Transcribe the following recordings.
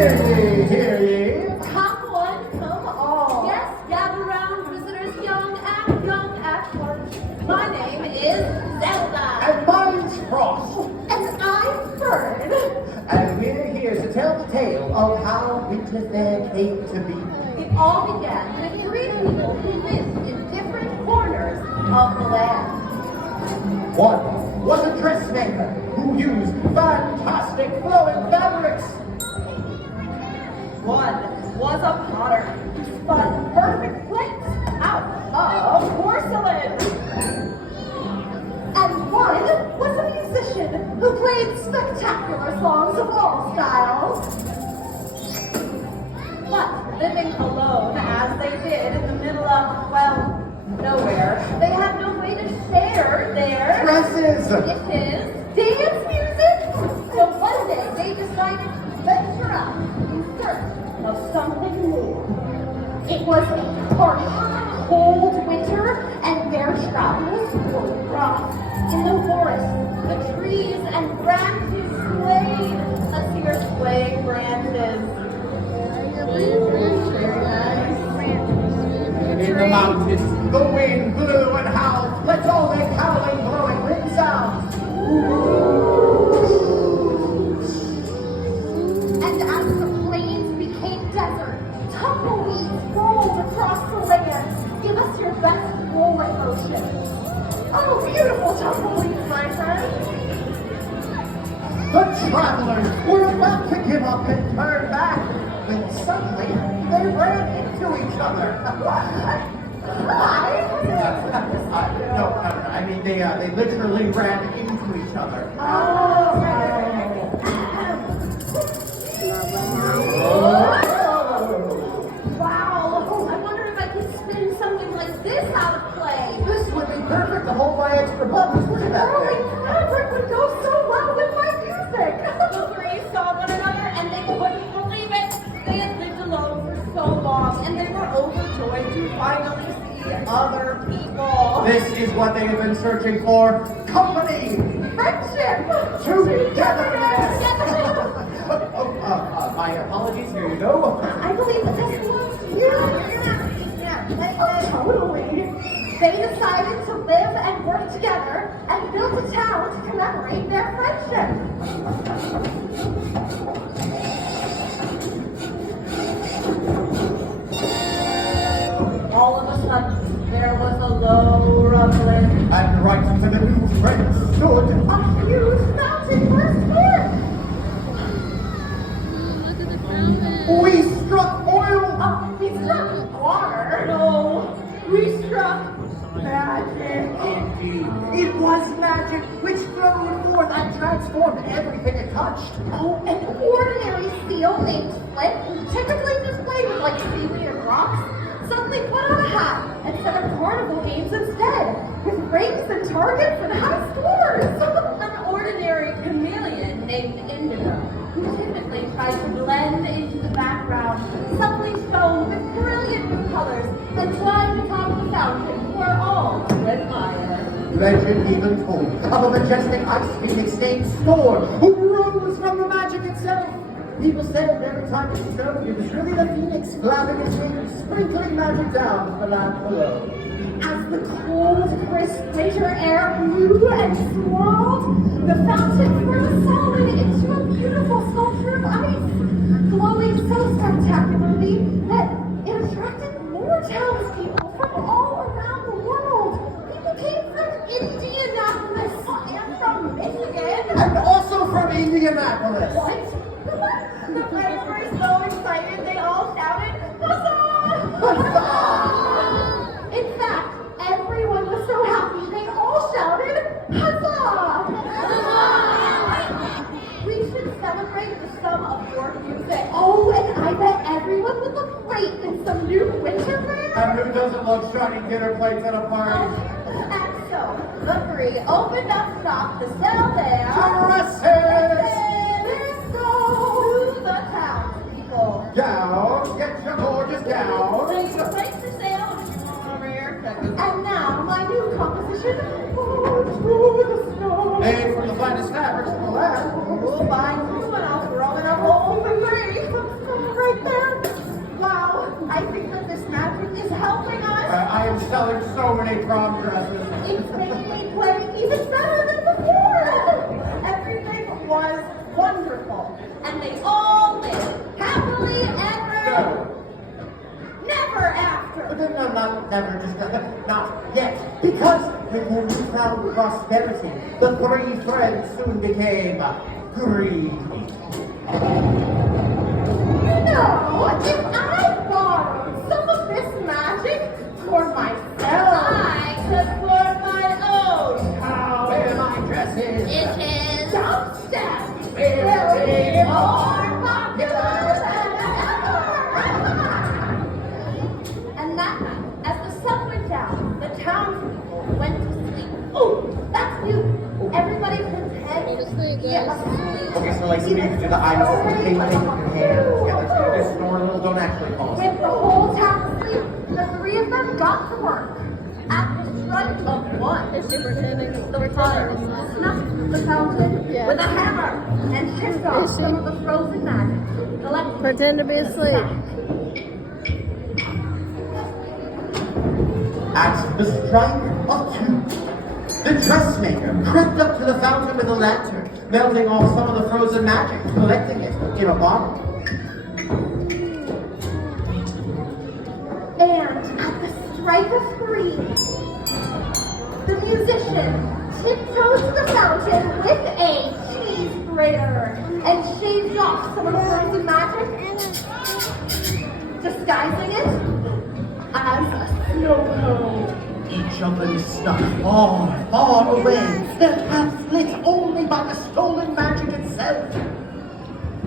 Hear ye. Come one, come all. Yes, gather round, visitors young at heart. My name is Zelda. And mine's Frost. And I'm Fern. And we're here to tell the tale of how Winter-Faire came to be. It all began with three people who lived in different corners of the land. One was a dressmaker who used fantastic flowing fabrics. One was a potter who spun perfect plates out of porcelain. And one was a musician who played spectacular songs of all styles. But living alone as they did in the middle of, well, nowhere, they had no way to share their Dresses. dishes, dance music. So one day they decided to venture out in search of something more. It was a harsh, cold winter, and their travels were rough. In the forest, the trees and branches swayed. Let's hear swaying branches. Very nice. In the mountains, the wind blew and howled. Let's all make howling, blowing wind sounds. And as the plains became desert, tumbleweeds rolled across the land. Give us your best rolling motion. Oh, beautiful tumbleweeds, my friend. The travelers were about to give up and turn back when suddenly they ran into each other. Hi. No, I mean they literally ran into each other. Oh, right. Wow. I wonder if I could spin something like this out of play. This would be perfect to hold my extra buttons. Look at that Rolling thing. fabric would go so well with my music. The three saw one another and they couldn't believe it. They had lived alone for so long and they were overjoyed to finally see other people. This is what they have been searching for. Company. Friendship. Togetherness. My apologies. Here you go. I believe that this was you. Totally. They decided to live and work together and built a town to commemorate their friendship. All of a sudden, there was a low rumbling. And right to the new friend stood. A huge mountain burst forth. We struck oil. We struck water. No, we struck magic. Indeed. It was magic which flowed forth and transformed everything it touched. Oh, an ordinary seal named Flint, typically displayed with like seaweed and rocks, suddenly put on a hat and set up carnival games instead, with rings and targets and high scores. An ordinary chameleon named Indigo, who typically tried to blend into the background, suddenly shone with brilliant new colors and climbed atop the fountain for all to admire. Legend even told of a majestic ice phoenix named Storm, who rose from the magic itself. People said every time it snowed, it was really the phoenix flapping its wings, sprinkling magic down to the land below. As the cold, crisp winter air blew and swirled, the fountain grew solid into a beautiful sculpture of ice, glowing so spectacularly that it attracted more townspeople from all around the world. People came from Indianapolis and from Michigan. And also from Indianapolis. What? The friends were so excited they all shouted, "Huzzah! Huzzah!" In fact, everyone was so happy they all shouted, "Huzzah! Huzzah!" We should celebrate the sum of your music. Oh, and I bet everyone would look great in some new Winter-Faire. And who doesn't love shiny dinner plates at a party? And so, the three opened up shop to sell their Dresses! Let's go to the townspeople. Gals, get your gorgeous gals. Place for sale. Over here. And now, my new composition, Oh, Through the Snow. Made from the finest fabrics in the land. We'll buy two and I'll throw in a hole for free. holiday prom dresses. It's making playing even better than before. Everything was wonderful, and they all lived happily ever. Never after. No, never, just not yet. Because with their newfound prosperity, the three friends soon became greedy. No, if I borrowed some of this magic for myself, I could for my own. How are my dresses? It is upstairs. Will be more popular than ever. And that night, as the sun went down, the townspeople went to sleep. Oh, that's you. Everybody pretend to sleep. Okay, so like speak to the eyes, thing, your hands. Yeah, let's do this. Snore, don't actually fall asleep. With the whole town asleep, the three of them got to work. At the strike of one, Is she pretending to the potter snuffed the fountain Yeah. with a hammer and chipped off Is she? some of the frozen magic. Collecting Pretend to be the asleep. sack. At the strike of two, the dressmaker crept up to the fountain with a lantern, melting off some of the frozen magic, collecting it in a bottle. And at the strike of three, the musician tiptoed to the fountain with a cheese grater and shaved off some of the frozen magic, disguising it as a snow cone. Each of them is stuck far, far away, their paths lit only by the stolen magic itself.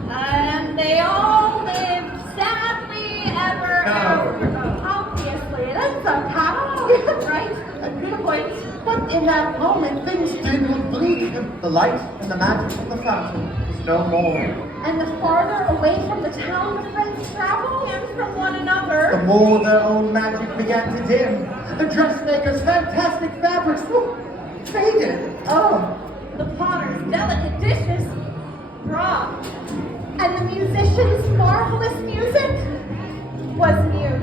And they all lived sadly ever after. Obviously, that's a cow, right? A good point. But in that moment, things did look bleak. The light and the magic of the fountain was no more. And the farther away from the town the friends traveled and from one The another, more their own magic began to dim. The dressmaker's fantastic fabrics faded. oh, the potter's delicate dishes dropped, and the musician's marvelous music was mute.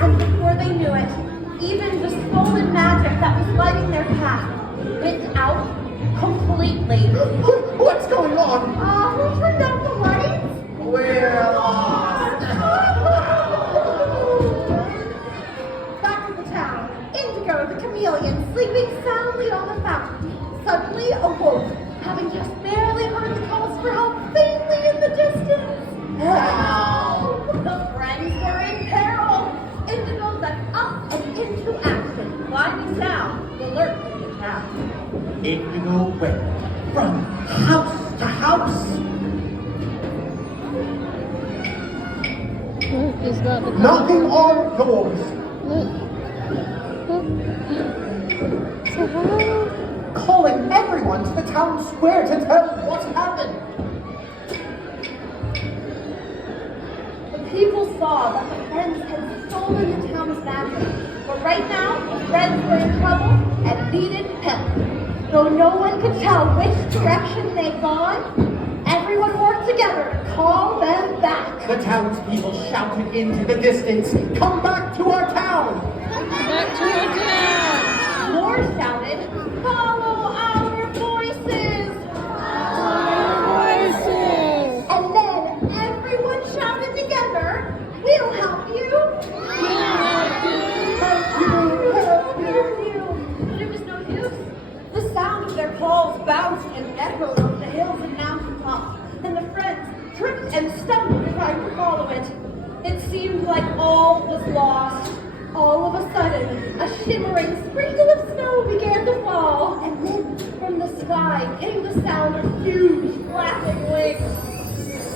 And before they knew it, even the stolen magic that was lighting their path went out completely. What's going on? Who turned out the lights? We're lost. Back in the town, Indigo the chameleon, sleeping soundly on the fountain, suddenly awoke, having just barely heard the calls for help faintly in the distance. Help! The friends were in peril. Indigo leapt up and into action, gliding down the lurking path. Indigo went from house to house, Look, he's about to come. knocking on doors, Look. Look. So hello. calling everyone to the town square to tell what happened. The people saw that the friends had stolen the town's magic, but right now the friends were in trouble and needed help. Though no one could tell which direction they'd gone, everyone worked together to call them back. The townspeople shouted into the distance, "Come back to our town!" Back to our town. More shouted, "Follow our voices!" Voices. And then everyone shouted together, "We'll help you!" Help you! Help you! But it was no use. The sound of their calls bounced and echoed over the hills and mountaintops, and the friends tripped and stumbled trying to follow it. It seemed like all was lost. All of a sudden, a shimmering sprinkle of snow began to fall, and then from the sky came the sound of huge flapping wings.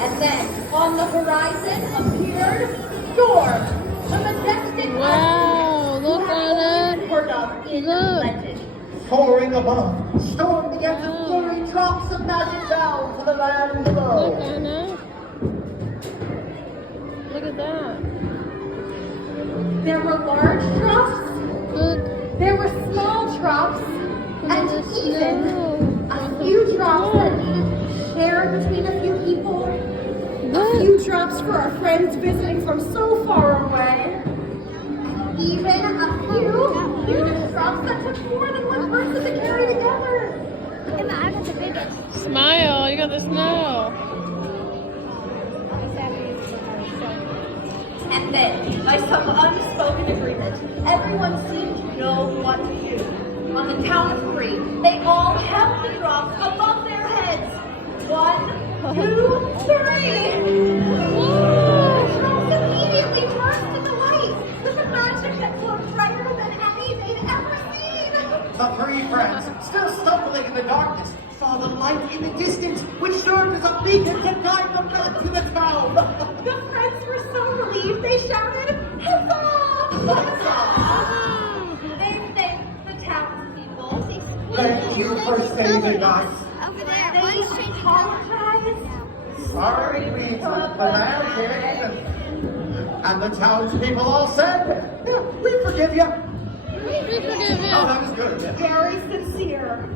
And then on the horizon appeared Storm, the majestic Wow, look at it. heard of in Look. legend. Soaring above, Storm began to flurry drops of magic down to the land Look, below. Anna. Look at that. There were large drops, Look. there were small drops, Look at and the even snow. a few drops that needed shared between a few people. A Look. few drops for our friends visiting from so far away. And Even a few huge drops that took more than one person to carry together. And I got the biggest. Smile. You got the smile. And then, by some unspoken agreement, everyone seemed to know what to do. On the count of 3, they all held the drops above their heads. 1, 2, 3! The drops immediately burst into light with a magic that glowed brighter than any they'd ever seen. The 3 friends, still stumbling in the darkness, saw the light in the distance, which served as a beacon to guide them back to the town. The friends were so relieved they shouted, "Huzzah! Huzzah!" They thanked the townspeople. Thank you for saving us. Over there. They One's changing apologized. Sorry we took the magic. And the townspeople all said, yeah, we forgive you. We forgive you. Oh, that was good. Yeah. Very sincere.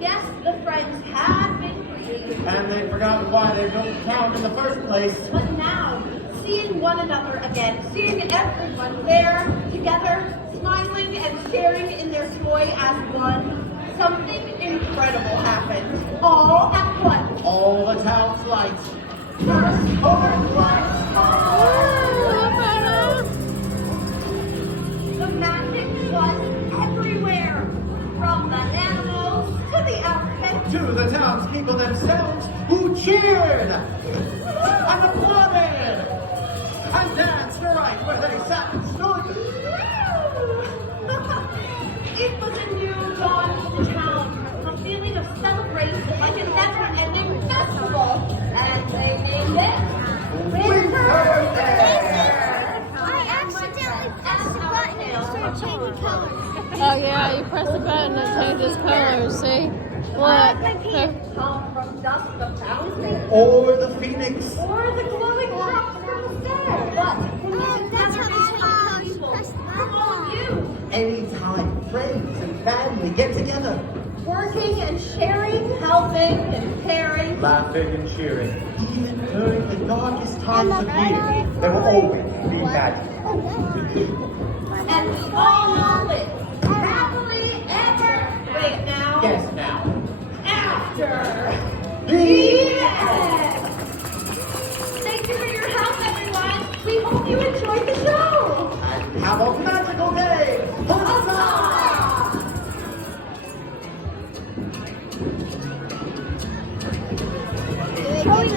Yes, the friends had been created. And they'd forgotten why they don't count in the first place. But now, seeing one another again, seeing everyone there, together, smiling and sharing in their joy as one, something incredible happened. All at once. All the town's lights burst forth like The magic was everywhere, from the animals to the outfits. to the townspeople themselves who cheered and applauded and danced right where they sat and stood. It was a new dawn to the town, a feeling of celebration like a never-ending festival, and they named it Winter-Faire. I accidentally pressed the button and it started changing colors. Oh yeah, you press the button and it changes colors. See? Let my Look. peeps come from dust of thousands, Or the phoenix. or the glowing drops from the sky. But That's how they change colors. You press the from all button. you, Anytime friends and family get together, working and sharing, helping and caring. laughing and cheering, even during the darkest times of year, there will always be magic. And we all live happily ever. Wait now. Yes, now. After. The Yes. Thank you for your help, everyone. We hope you enjoyed the show. and have a magical day. Huzzah! Joey,